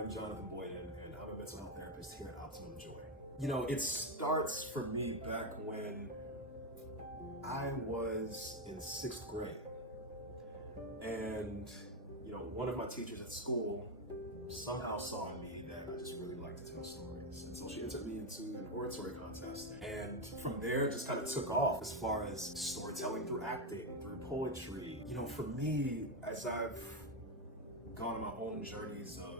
I'm Jonathan Boyden, and I'm a mental health therapist here at Optimum Joy. You know, it starts for me back when I was in 6th grade. And, you know, one of my teachers at school somehow saw in me that I just really liked to tell stories. And so she entered me into an oratory contest. And from there, it just kind of took off as far as storytelling through acting, through poetry. You know, for me, as I've gone on my own journeys of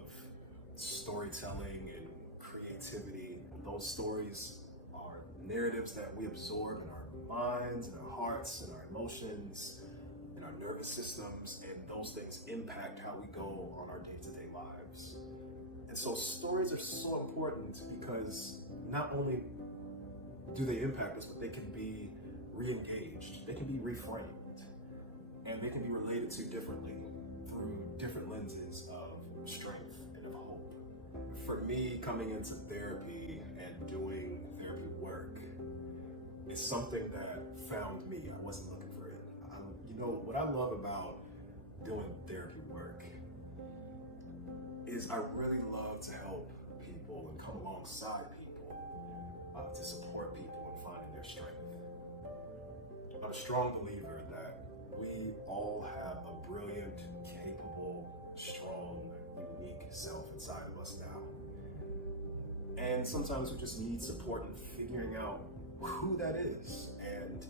storytelling and creativity, those stories are narratives that we absorb in our minds and our hearts and our emotions and our nervous systems, and those things impact how we go on our day-to-day lives. And so stories are so important because not only do they impact us, but they can be re-engaged, they can be reframed, and they can be related to differently through different lenses of strength and of hope. For me, coming into therapy and doing therapy work is something that found me. I wasn't looking for it. You know, what I love about doing therapy work is I really love to help people and come alongside people to support people in finding their strength. I'm a strong believer that we all have a brilliant, capable, strong, unique self inside of us now. And sometimes we just need support in figuring out who that is and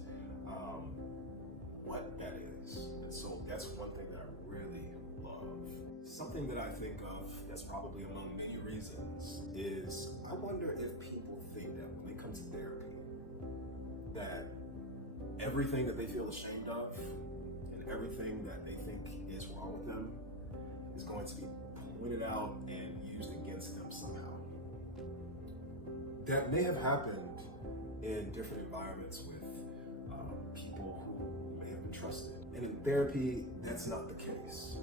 what that is. And so that's one thing that I really love. Something that I think of that's probably among many reasons is I wonder if people think that when they come to therapy, that everything that they feel ashamed of and everything that they think is wrong with them is going to be pointed out and used against them somehow. That may have happened in different environments with people who may have been trusted. And in therapy, that's not the case.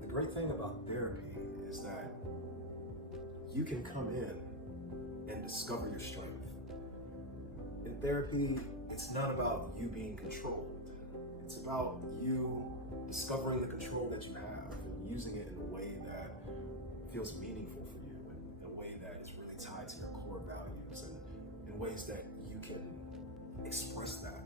The great thing about therapy is that you can come in and discover your strength. In therapy, it's not about you being controlled. It's about you discovering the control that you have and using it in a way that feels meaningful for you, in a way that is really tied to your core values, and in ways that you can express that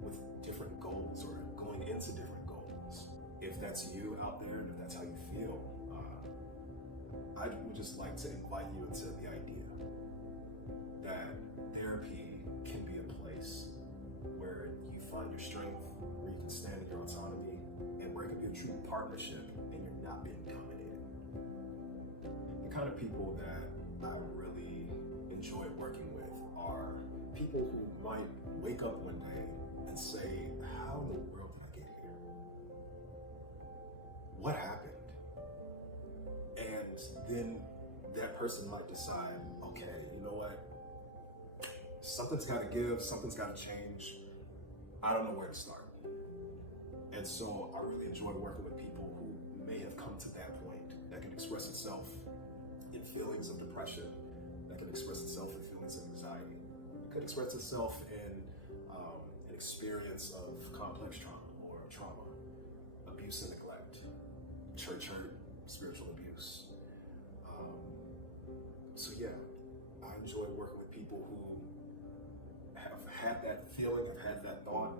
with different goals or going into different goals. If that's you out there and if that's how you feel, I would just like to invite you into the idea that therapy can be a place where you find your strength, where you can stand in your autonomy, and where it can be a true partnership and you're not being dominated. The kind of people that I really enjoy working with are people who might wake up one day and say, how in the world did I get here? What happened? And then that person might decide, okay, you know what? Something's got to give, something's got to change. I don't know where to start. And so I really enjoy working with people who may have come to that point. That can express itself in feelings of depression, that can express itself in feelings of anxiety. It could express itself in an experience of complex trauma or trauma, abuse and neglect, church hurt, spiritual abuse. So yeah, I enjoy working with people who have had that feeling, have had that thought,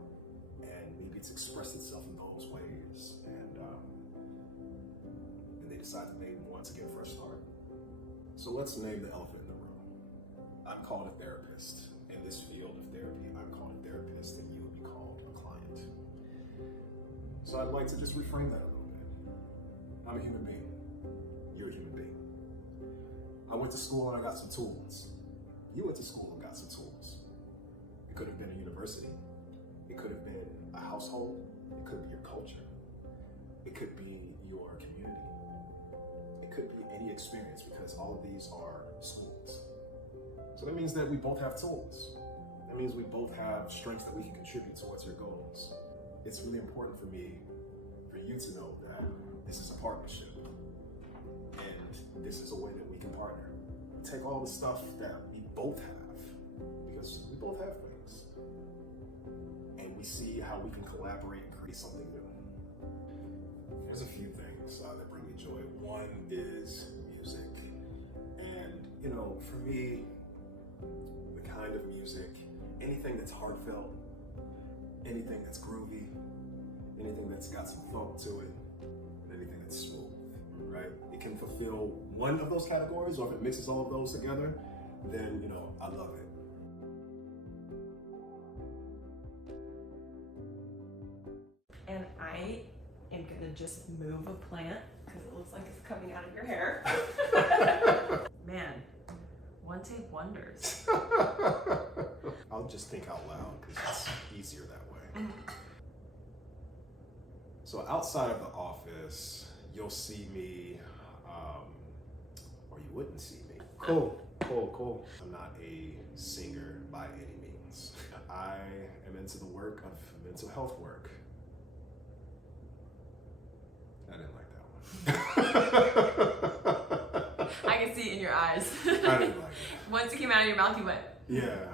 and maybe it's expressed itself in those ways, and they decide that they want to get a fresh start. So let's name the elephant in the room. I'm called a therapist. In this field of therapy, I'm called a therapist, and you would be called a client. So I'd like to just reframe that a little bit. I'm a human being. You're a human being. I went to school and I got some tools. You went to school and got some tools. It could have been a university. It could have been a household. It could be your culture. It could be your community. It could be any experience, because all of these are schools. So that means that we both have tools. That means we both have strengths that we can contribute towards your goals. It's really important for me, for you to know that this is a partnership. And this is a way that we can partner. Take all the stuff that we both have, because we both have things, and we see how we can collaborate and create something new. There's a few things that bring me joy. One is music. And, you know, for me, the kind of music, anything that's heartfelt, anything that's groovy, anything that's got some funk to it, and anything that's smooth, right? It can fulfill one of those categories, or if it mixes all of those together, then, you know, I love it. And I am gonna just move a plant because it looks like it's coming out of your hair. Man, one take wonders. I'll just think out loud because it's easier that way. So outside of the office, you'll see me, or you wouldn't see me. Cool. I'm not a singer by any means. I am into the work of mental health work. I didn't like that one. I can see it in your eyes. I didn't like it. Once it came out of your mouth, you went. Yeah.